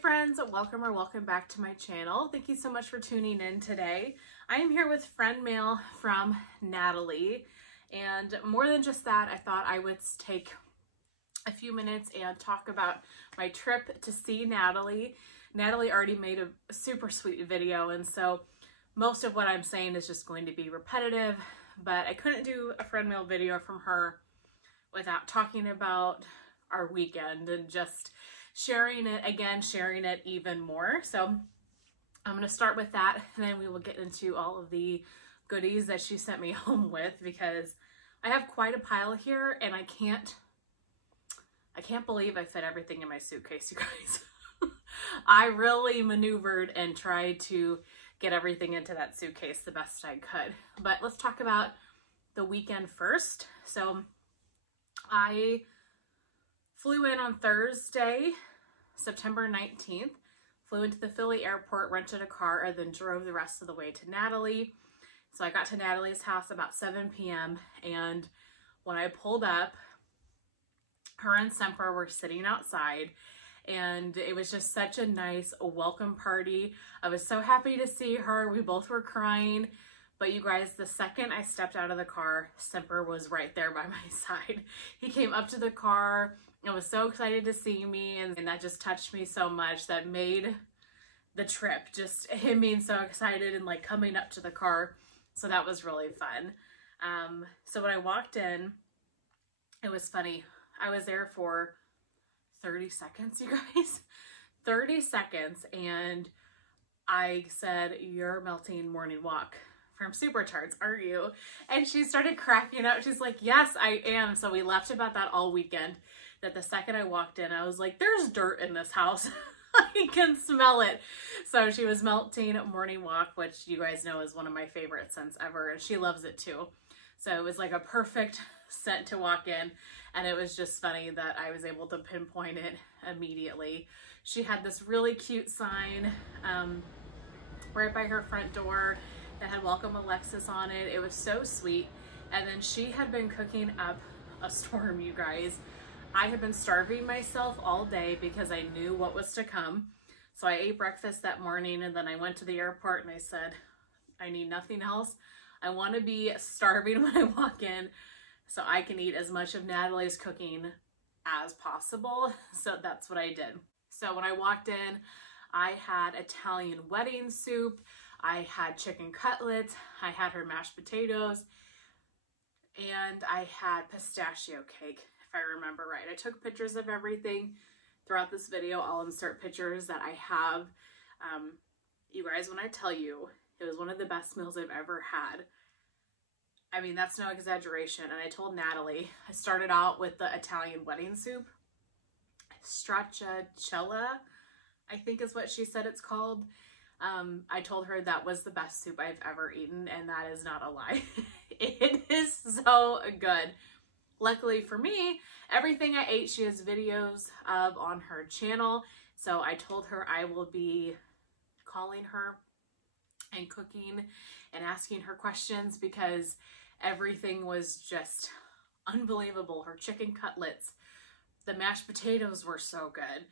friends, welcome back to my channel. Thank you so much for tuning in today. I am here with friend mail from Natalie, and more than just that, I thought I would take a few minutes and talk about my trip to see Natalie. Natalie already made a super sweet video, and so most of what I'm saying is just going to be repetitive, but I couldn't do a friend mail video from her without talking about our weekend and just sharing it even more. So I'm going to start with that, and then we will get into all of the goodies that she sent me home with, because I have quite a pile here and I can't believe I fit everything in my suitcase, you guys. I really maneuvered and tried to get everything into that suitcase the best I could. But let's talk about the weekend first. So I flew in on Thursday, September 19th, flew into the Philly airport, rented a car, and then drove the rest of the way to Natalie. So I got to Natalie's house about 7 p.m. and when I pulled up, her and Semper were sitting outside, and it was just such a nice welcome party. I was so happy to see her. We both were crying. But you guys, the second I stepped out of the car, Semper was right there by my side. He came up to the car and was so excited to see me, and that just touched me so much. That made the trip, just him being so excited and like coming up to the car. So that was really fun. So when I walked in, it was funny. I was there for 30 seconds, you guys. 30 seconds, and I said, "You're melting morning walk from Super Tarts, aren't you?" And she started cracking up. She's like, "Yes, I am." So we laughed about that all weekend, that the second I walked in, I was like, there's dirt in this house. I can smell it. So she was melting morning walk, which you guys know is one of my favorite scents ever, and she loves it too. So it was like a perfect scent to walk in, and it was just funny that I was able to pinpoint it immediately. She had this really cute sign right by her front door that had "Welcome Alexis" on it. It was so sweet. And then she had been cooking up a storm, you guys. I had been starving myself all day because I knew what was to come. So I ate breakfast that morning, and then I went to the airport and I said, I need nothing else. I want to be starving when I walk in so I can eat as much of Natalie's cooking as possible. So that's what I did. So when I walked in, I had Italian wedding soup, I had chicken cutlets, I had her mashed potatoes, and I had pistachio cake, if I remember right. I took pictures of everything throughout this video. I'll insert pictures that I have. You guys, when I tell you, it was one of the best meals I've ever had. I mean, that's no exaggeration. And I told Natalie, I started out with the Italian wedding soup, stracciatella, I think is what she said it's called. I told her that was the best soup I've ever eaten, and that is not a lie. It is so good. Luckily for me, everything I ate, she has videos of on her channel. So I told her I will be calling her and cooking and asking her questions, because everything was just unbelievable. Her chicken cutlets, the mashed potatoes were so good.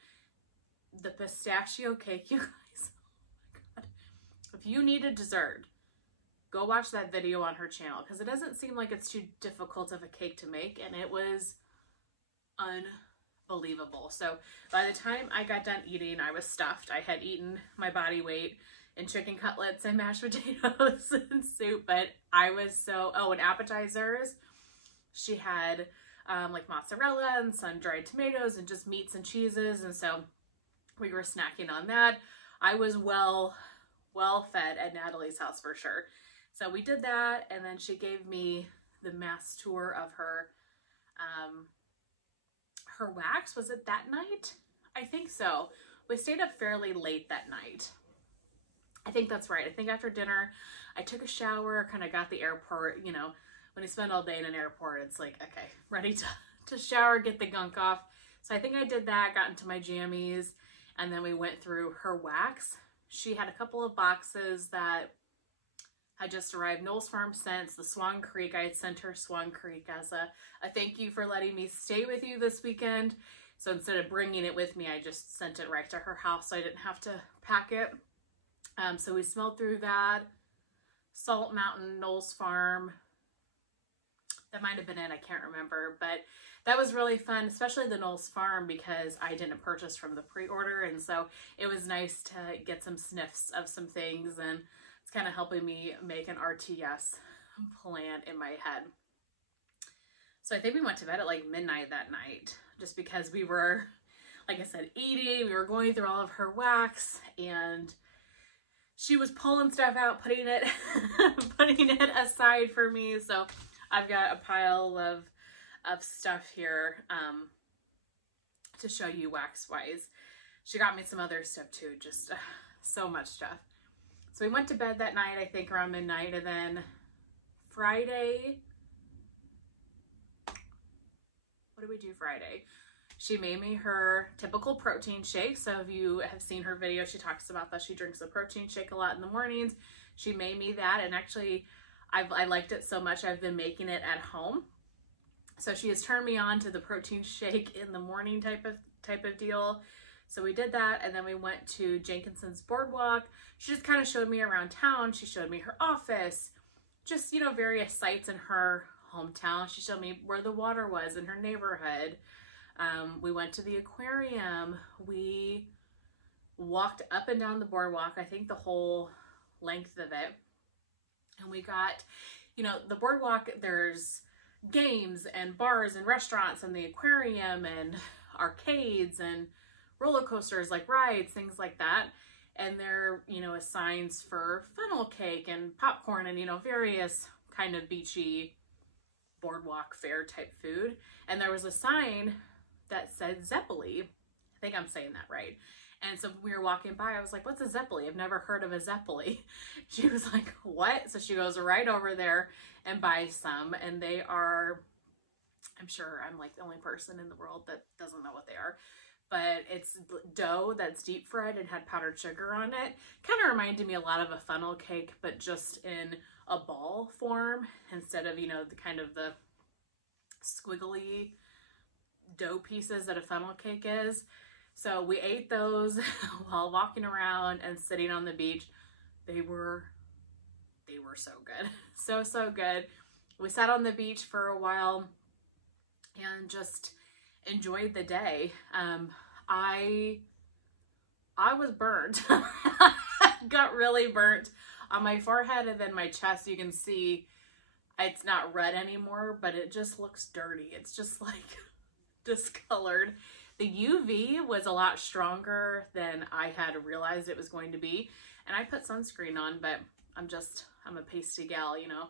The pistachio cake, you guys, oh my God. If you need a dessert, go watch that video on her channel, because it doesn't seem like it's too difficult of a cake to make, and it was unbelievable. So by the time I got done eating, I was stuffed. I had eaten my body weight in chicken cutlets and mashed potatoes and soup, but I was so, and appetizers. She had like mozzarella and sun-dried tomatoes and just meats and cheeses, and so we were snacking on that. I was well fed at Natalie's house for sure. So we did that, and then she gave me the mass tour of her her wax. Was it that night? I think so. We stayed up fairly late that night. I think that's right. I think after dinner, I took a shower, kind of got the airport, you know, when you spend all day in an airport, it's like, okay, ready to shower, get the gunk off. So I think I did that, got into my jammies, and then we went through her wax. She had a couple of boxes that had just arrived. Knowles Farm Scents, the Swan Creek. I had sent her Swan Creek as a thank you for letting me stay with you this weekend. So instead of bringing it with me, I just sent it right to her house so I didn't have to pack it. So we smelled through that. Salt Mountain, Knowles Farm. That might have been it, I can't remember. But that was really fun, especially the Knowles Farm, because I didn't purchase from the pre-order. And so it was nice to get some sniffs of some things. And it's kind of helping me make an RTS plan in my head. So I think we went to bed at like midnight that night, just because we were, like I said, eating. We were going through all of her wax, and she was pulling stuff out, putting it aside for me. So I've got a pile of stuff here to show you wax wise. She got me some other stuff too, just so much stuff. So we went to bed that night, I think around midnight, and then Friday, what did we do Friday? She made me her typical protein shake. So if you have seen her video, she talks about that she drinks a protein shake a lot in the mornings. She made me that, and actually I liked it so much I've been making it at home. So she has turned me on to the protein shake in the morning type of deal. So we did that, and then we went to Jenkinson's Boardwalk. She just kind of showed me around town. She showed me her office, just, you know, various sites in her hometown. She showed me where the water was in her neighborhood. We went to the aquarium. We walked up and down the boardwalk, I think the whole length of it. And we got, you know, the boardwalk, there's games and bars and restaurants and the aquarium and arcades and roller coasters, like rides, things like that. And there, you know, is signs for funnel cake and popcorn and, you know, various kind of beachy boardwalk fair type food. And there was a sign that said Zeppeli. I think I'm saying that right. And so we were walking by, I was like, what's a Zeppeli? I've never heard of a Zeppeli. She was like, what? So she goes right over there and buys some. And they are, I'm sure I'm like the only person in the world that doesn't know what they are. But it's dough that's deep fried and had powdered sugar on it. Kind of reminded me a lot of a funnel cake, but just in a ball form instead of, you know, the kind of the squiggly dough pieces that a funnel cake is. So we ate those while walking around and sitting on the beach. They were so good. So good. We sat on the beach for a while and just enjoyed the day. I was burnt. Got really burnt on my forehead, and then my chest. You can see it's not red anymore, but it just looks dirty. It's just like discolored. The UV was a lot stronger than I had realized it was going to be. And I put sunscreen on, but I'm a pasty gal, you know.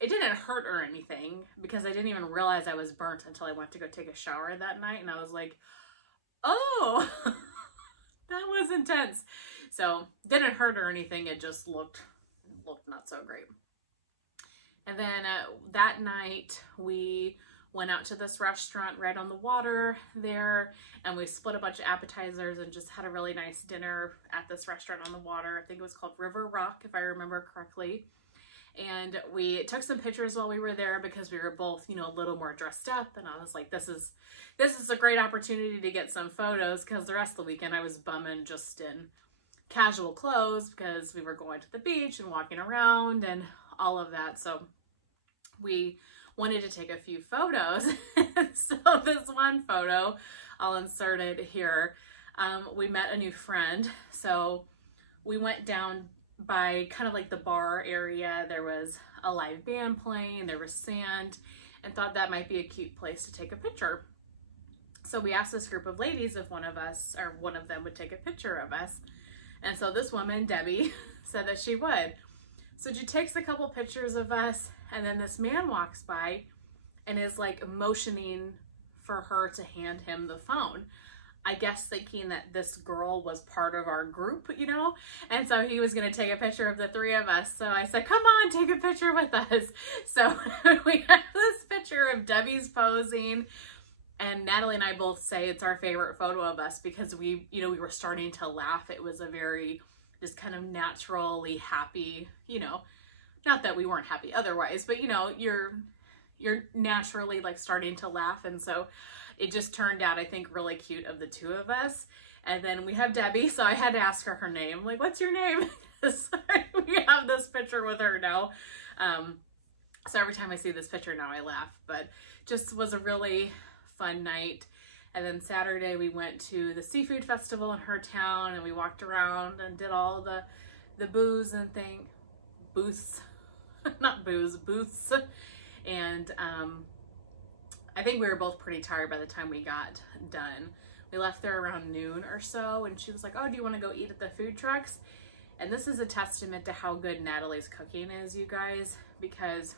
It didn't hurt or anything because I didn't even realize I was burnt until I went to go take a shower that night. And I was like, oh, that was intense. So didn't hurt or anything. It just looked not so great. And then that night we went out to this restaurant right on the water there, and we split a bunch of appetizers and just had a really nice dinner at this restaurant on the water. I think it was called River Rock, if I remember correctly. And we took some pictures while we were there because we were both, you know, a little more dressed up. And I was like, this is a great opportunity to get some photos, because the rest of the weekend I was bumming just in casual clothes because we were going to the beach and walking around and all of that. So we wanted to take a few photos. So this one photo, I'll insert it here. We met a new friend. So we went down by kind of like the bar area. There was a live band playing, there was sand, and thought that might be a cute place to take a picture. So we asked this group of ladies if one of them would take a picture of us. And so this woman, Debbie, said that she would. So she takes a couple pictures of us, and then this man walks by and is like motioning for her to hand him the phone. I guess thinking that this girl was part of our group, you know? And so he was gonna take a picture of the three of us. So I said, come on, take a picture with us. So we have this picture of Debbie's posing, and Natalie and I both say it's our favorite photo of us because we were starting to laugh. It was a very just kind of naturally happy, you know, not that we weren't happy otherwise, but you know, you're naturally like starting to laugh. And so it just turned out, I think, really cute of the two of us. And then we have Debbie, so I had to ask her name. Like, what's your name? We have this picture with her now. So every time I see this picture now, I laugh. But just was a really fun night. And then Saturday, we went to the seafood festival in her town, and we walked around and did all the booths and booths, not booze, booths. And I think we were both pretty tired by the time we got done. We left there around noon or so, and she was like, oh, do you want to go eat at the food trucks? And this is a testament to how good Natalie's cooking is, you guys, because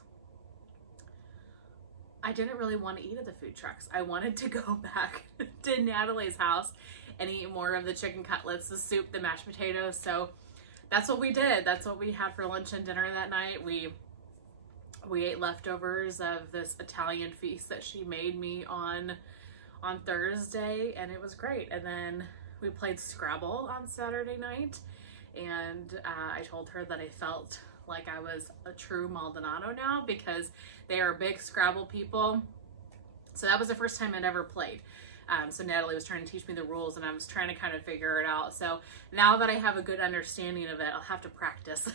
I didn't really want to eat at the food trucks. I wanted to go back to Natalie's house and eat more of the chicken cutlets, the soup, the mashed potatoes. So that's what we did. That's what we had for lunch and dinner that night. We ate leftovers of this Italian feast that she made me on Thursday, and it was great. And then we played Scrabble on Saturday night, and I told her that I felt like I was a true Maldonado now because they are big Scrabble people. So that was the first time I'd ever played. So Natalie was trying to teach me the rules, and I was trying to kind of figure it out. So now that I have a good understanding of it, I'll have to practice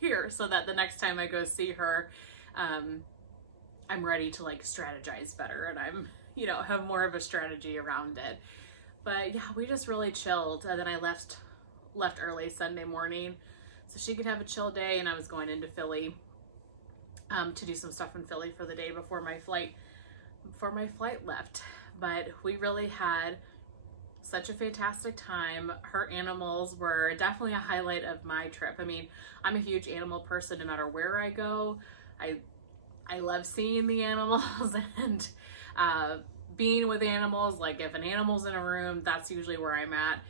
here so that the next time I go see her, I'm ready to like strategize better, and I'm, you know, have more of a strategy around it. But yeah, we just really chilled. And then I left early Sunday morning so she could have a chill day, and I was going into Philly to do some stuff in Philly for the day before my flight left. But we really had such a fantastic time. Her animals were definitely a highlight of my trip. I mean, I'm a huge animal person no matter where I go. I love seeing the animals and being with animals. Like if an animal's in a room, that's usually where I'm at.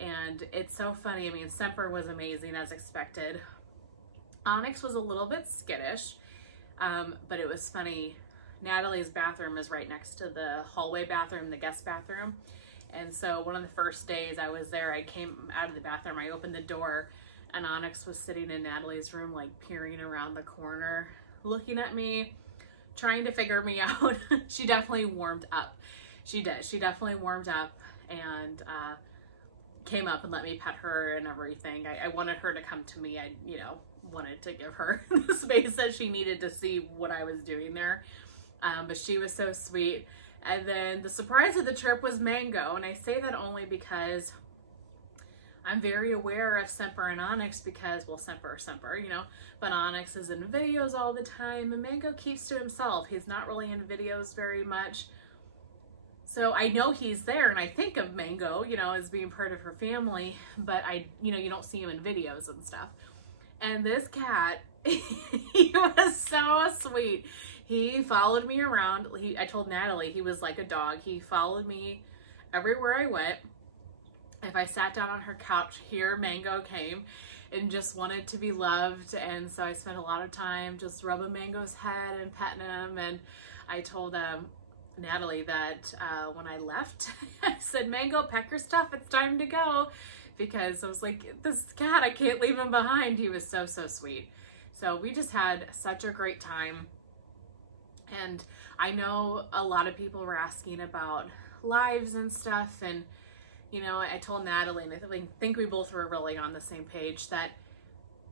And it's so funny. I mean, Semper was amazing as expected. Onyx was a little bit skittish, but it was funny. Natalie's bathroom is right next to the hallway bathroom, the guest bathroom. And so one of the first days I was there, I came out of the bathroom, I opened the door, and Onyx was sitting in Natalie's room, like peering around the corner, looking at me, trying to figure me out. She definitely warmed up. She did. She definitely warmed up and came up and let me pet her and everything. I wanted her to come to me. I, you know, wanted to give her the space that she needed to see what I was doing there. But she was so sweet. And then the surprise of the trip was Mango. And I say that only because I'm very aware of Semper and Onyx because, well, Semper, you know, but Onyx is in videos all the time, and Mango keeps to himself. He's not really in videos very much. So I know he's there, and I think of Mango, you know, as being part of her family, but you know, you don't see him in videos and stuff. And this cat, he was so sweet. He followed me around. I told Natalie he was like a dog. He followed me everywhere I went. If I sat down on her couch, here Mango came and just wanted to be loved. And so I spent a lot of time just rubbing Mango's head and petting him. And I told Natalie that when I left, I said, Mango, pack your stuff. It's time to go. Because I was like, this cat, I can't leave him behind. He was so, so sweet. So we just had such a great time. And I know a lot of people were asking about lives and stuff. And, you know, I told Natalie, and I think we both were really on the same page, that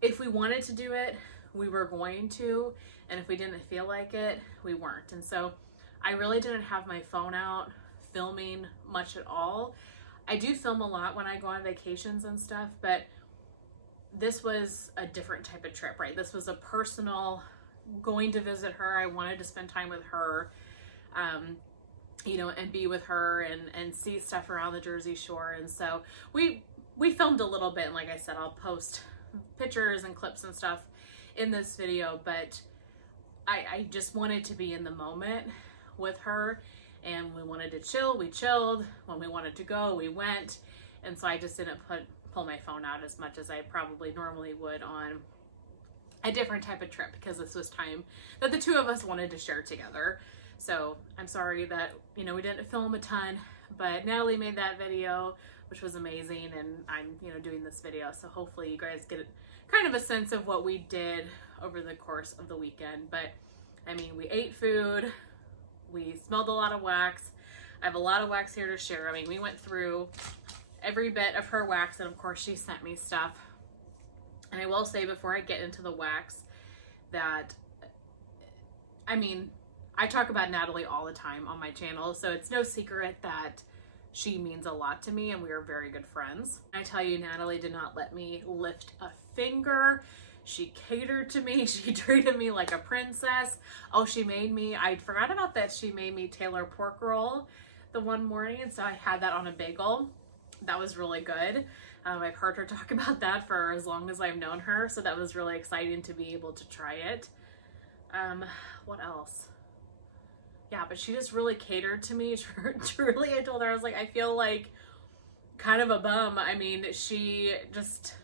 if we wanted to do it, we were going to. And if we didn't feel like it, we weren't. And so I really didn't have my phone out filming much at all. I do film a lot when I go on vacations and stuff, but this was a different type of trip, right? This was a personal going to visit her. I wanted to spend time with her, you know, and be with her and see stuff around the Jersey Shore. And so we filmed a little bit, and like I said, I'll post pictures and clips and stuff in this video, but I just wanted to be in the moment with her, and we wanted to chill, we chilled. When we wanted to go, we went. And so I just didn't pull my phone out as much as I probably normally would on a different type of trip, because this was time that the two of us wanted to share together. So I'm sorry that, you know, we didn't film a ton, but Natalie made that video, which was amazing, and I'm, you know, doing this video. So hopefully you guys get kind of a sense of what we did over the course of the weekend. But I mean, we ate food, we smelled a lot of wax. I have a lot of wax here to share. I mean, we went through every bit of her wax, and of course she sent me stuff. And I will say before I get into the wax that, I mean, I talk about Natalie all the time on my channel, so it's no secret that she means a lot to me and we are very good friends. I tell you, Natalie did not let me lift a finger. She catered to me. She treated me like a princess. Oh, she made me, I forgot about this, she made me Taylor pork roll the one morning, and so I had that on a bagel. That was really good. I've heard her talk about that for as long as I've known her, so that was really exciting to be able to try it. What else? Yeah, but she just really catered to me. Truly, I told her, I was like, I feel like kind of a bum. I mean, she just,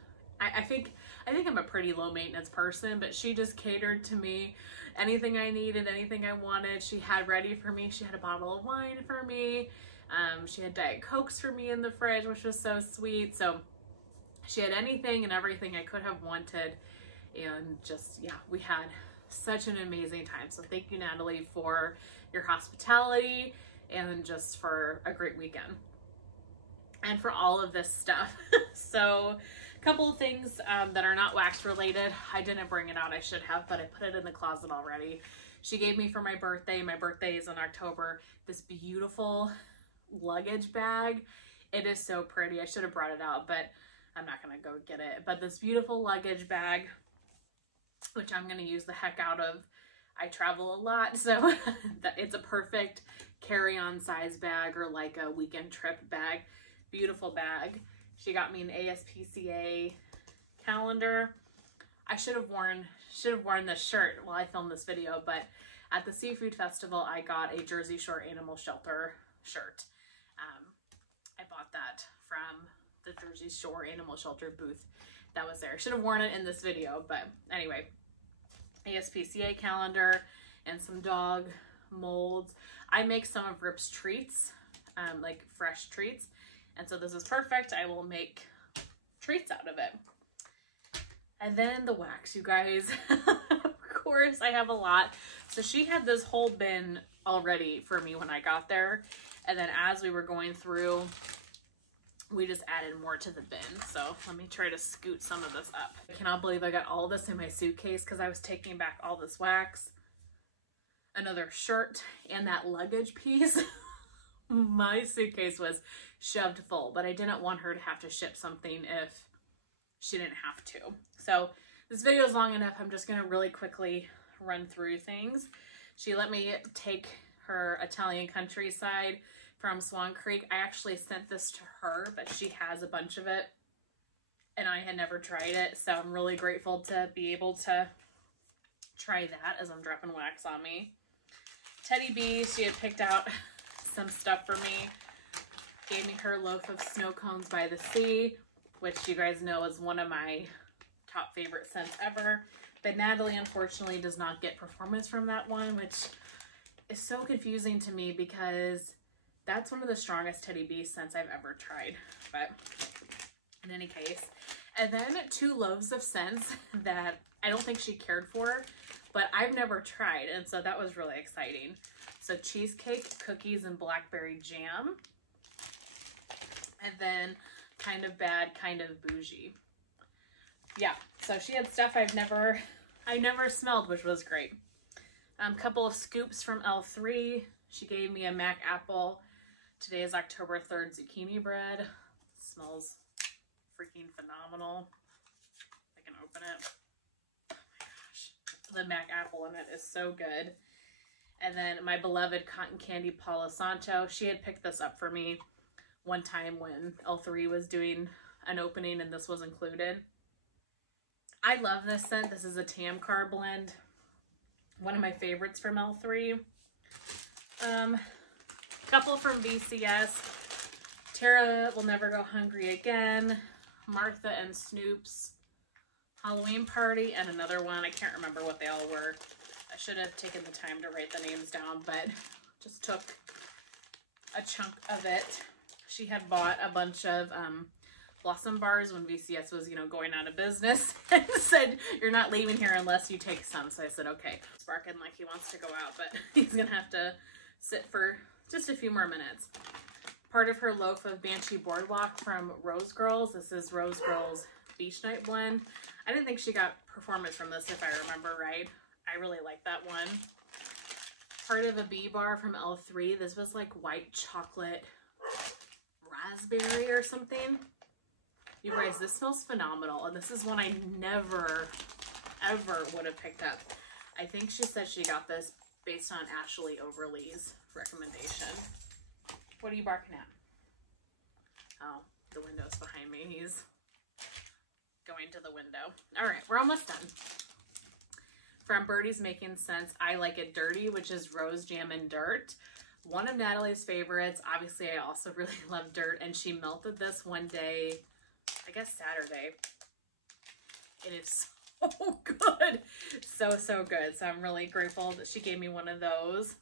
I think I'm a pretty low maintenance person, but she just catered to me. Anything I needed, anything I wanted, she had ready for me. She had a bottle of wine for me. She had Diet Cokes for me in the fridge, which was so sweet. So she had anything and everything I could have wanted. And just, yeah, we had such an amazing time. So thank you, Natalie, for your hospitality and just for a great weekend and for all of this stuff. So a couple of things that are not wax related. I didn't bring it out. I should have, but I put it in the closet already. She gave me for my birthday. My birthday is in October. This beautiful luggage bag. It is so pretty. I should have brought it out, but I'm not gonna go get it. But this beautiful luggage bag, which I'm gonna use the heck out of. I travel a lot, so it's a perfect carry-on size bag or like a weekend trip bag. Beautiful bag. She got me an ASPCA calendar. I should have worn this shirt while I filmed this video, but at the Seafood Festival, I got a Jersey Shore Animal Shelter shirt. I bought that from the Jersey Shore Animal Shelter booth that was there. I should have worn it in this video, but anyway, ASPCA calendar and some dog molds. I make some of Rip's treats, like fresh treats, and so this is perfect. I will make treats out of it. And then the wax, you guys. Of course, I have a lot. So she had this whole bin already for me when I got there. And then as we were going through, we just added more to the bin. So let me try to scoot some of this up. I cannot believe I got all this in my suitcase because I was taking back all this wax, another shirt, and that luggage piece. My suitcase was shoved full, but I didn't want her to have to ship something if she didn't have to. So this video is long enough. I'm just going to really quickly run through things. She let me take her Italian countryside from Swan Creek. I actually sent this to her, but she has a bunch of it and I had never tried it. So I'm really grateful to be able to try that as I'm dropping wax on me. Teddy B, she had picked out some stuff for me. Gave me her loaf of snow cones by the sea, which you guys know is one of my top favorite scents ever. But Natalie, unfortunately, does not get performance from that one, which is so confusing to me because that's one of the strongest Teddy B scents I've ever tried. But in any case, and then 2 loaves of scents that I don't think she cared for, but I've never tried, and so that was really exciting. So cheesecake, cookies, and blackberry jam. And then Kind of Bad, Kind of Bougie. Yeah, so she had stuff I never smelled, which was great. Couple of scoops from L3. She gave me a Mac apple. Today is October 3rd zucchini bread. It smells freaking phenomenal. I can open it. Oh my gosh. The Mac apple in it is so good. And then my beloved cotton candy Palo Santo. She had picked this up for me one time when L3 was doing an opening and this was included. I love this scent. This is a Tamcar blend. One of my favorites from L3. Couple from VCS. Tara Will Never Go Hungry Again. Martha and Snoop's Halloween Party. And another one. I can't remember what they all were. I should have taken the time to write the names down, but just took a chunk of it. She had bought a bunch of Blossom bars when VCS was, going out of business, and said, "You're not leaving here unless you take some." So I said, okay. Sparking like he wants to go out, but he's gonna have to sit for just a few more minutes. Part of her loaf of Banshee Boardwalk from Rose Girls. This is Rose Girls Beach Night Blend. I didn't think she got performance from this, if I remember right. I really like that one. Part of a bee bar from L3. This was like white chocolate raspberry or something. You guys, this smells phenomenal. And this is one I never, ever would have picked up. I think she said she got this based on Ashley Overly's recommendation. What are you barking at? Oh, the window's behind me. He's going to the window. All right, we're almost done. From Birdie's Making Sense, I Like It Dirty, which is Rose Jam and Dirt. One of Natalie's favorites. Obviously, I also really love dirt, and she melted this one day, I guess Saturday. It is so good. So, so good. So I'm really grateful that she gave me one of those.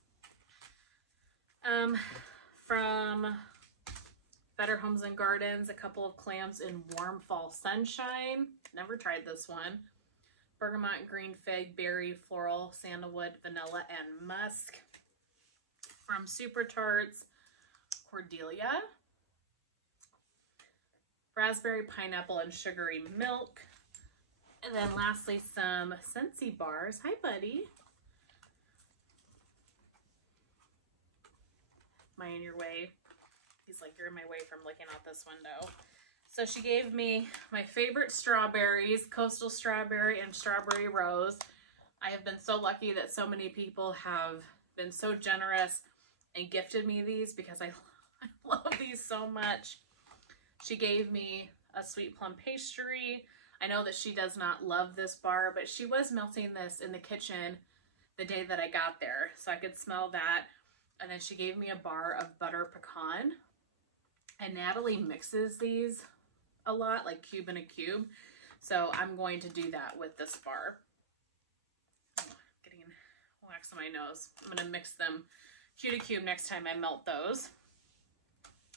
From Better Homes and Gardens, a couple of clams in Warm Fall Sunshine. Never tried this one. Bergamot, green fig, berry, floral, sandalwood, vanilla, and musk. From Super Tarts, Cordelia. Raspberry, pineapple, and sugary milk. And then lastly, some Scentsy bars. Hi, buddy. Am I in your way? He's like, you're in my way from looking out this window. So she gave me my favorite strawberries, Coastal Strawberry and Strawberry Rose. I have been so lucky that so many people have been so generous and gifted me these because I love these so much. She gave me a sweet plum pastry. I know that she does not love this bar, but she was melting this in the kitchen the day that I got there, so I could smell that. And then she gave me a bar of butter pecan. And Natalie mixes these a lot, like cube in a cube. So I'm going to do that with this bar. Oh, getting wax on my nose. I'm going to mix them cube to cube next time I melt those.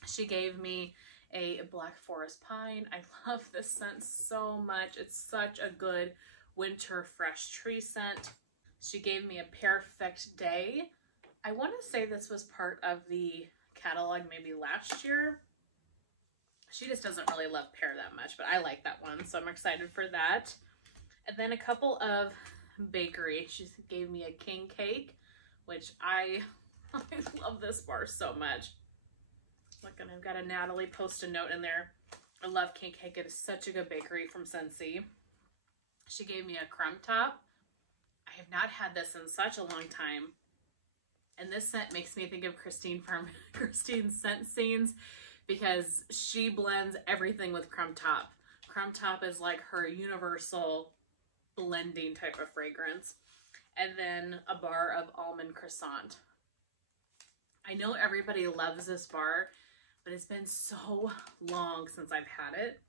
She gave me a Black Forest Pine. I love this scent so much. It's such a good winter fresh tree scent. She gave me a Perfect Day. I want to say this was part of the catalog maybe last year. She just doesn't really love pear that much, but I like that one, so I'm excited for that. And then a couple of bakery. She gave me a king cake, which I love this bar so much. Look, and I've got a Natalie post-it note in there. I love king cake. It is such a good bakery from Scentsy. She gave me a crumb top. I have not had this in such a long time. And this scent makes me think of Christine from Christine's Scent Scenes because she blends everything with Crumb Top. Crumb Top is like her universal blending type of fragrance. And then a bar of almond croissant. I know everybody loves this bar, but it's been so long since I've had it.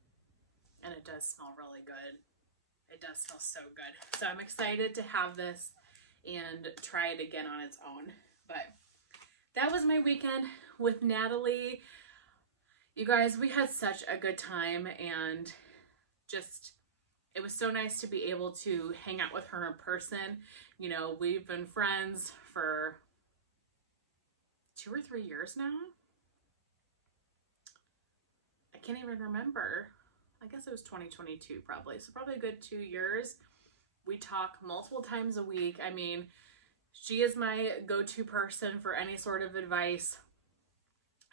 And it does smell really good. It does smell so good. So I'm excited to have this and try it again on its own. But that was my weekend with Natalie. You guys, we had such a good time, and just, it was so nice to be able to hang out with her in person. You know, we've been friends for 2 or 3 years now. I can't even remember. I guess it was 2022 probably. So probably a good 2 years. We talk multiple times a week. I mean, she is my go-to person for any sort of advice.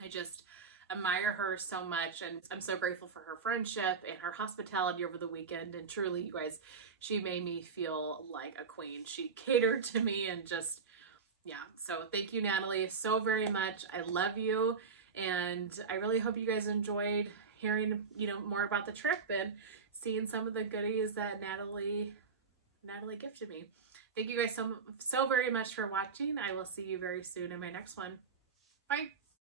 I just admire her so much, and I'm so grateful for her friendship and her hospitality over the weekend. And truly, you guys, she made me feel like a queen. She catered to me and just, yeah. So thank you, Natalie, so very much. I love you, and I really hope you guys enjoyed hearing, you know, more about the trip and seeing some of the goodies that Natalie gifted me. Thank you guys so very much for watching. I will see you very soon in my next one. Bye.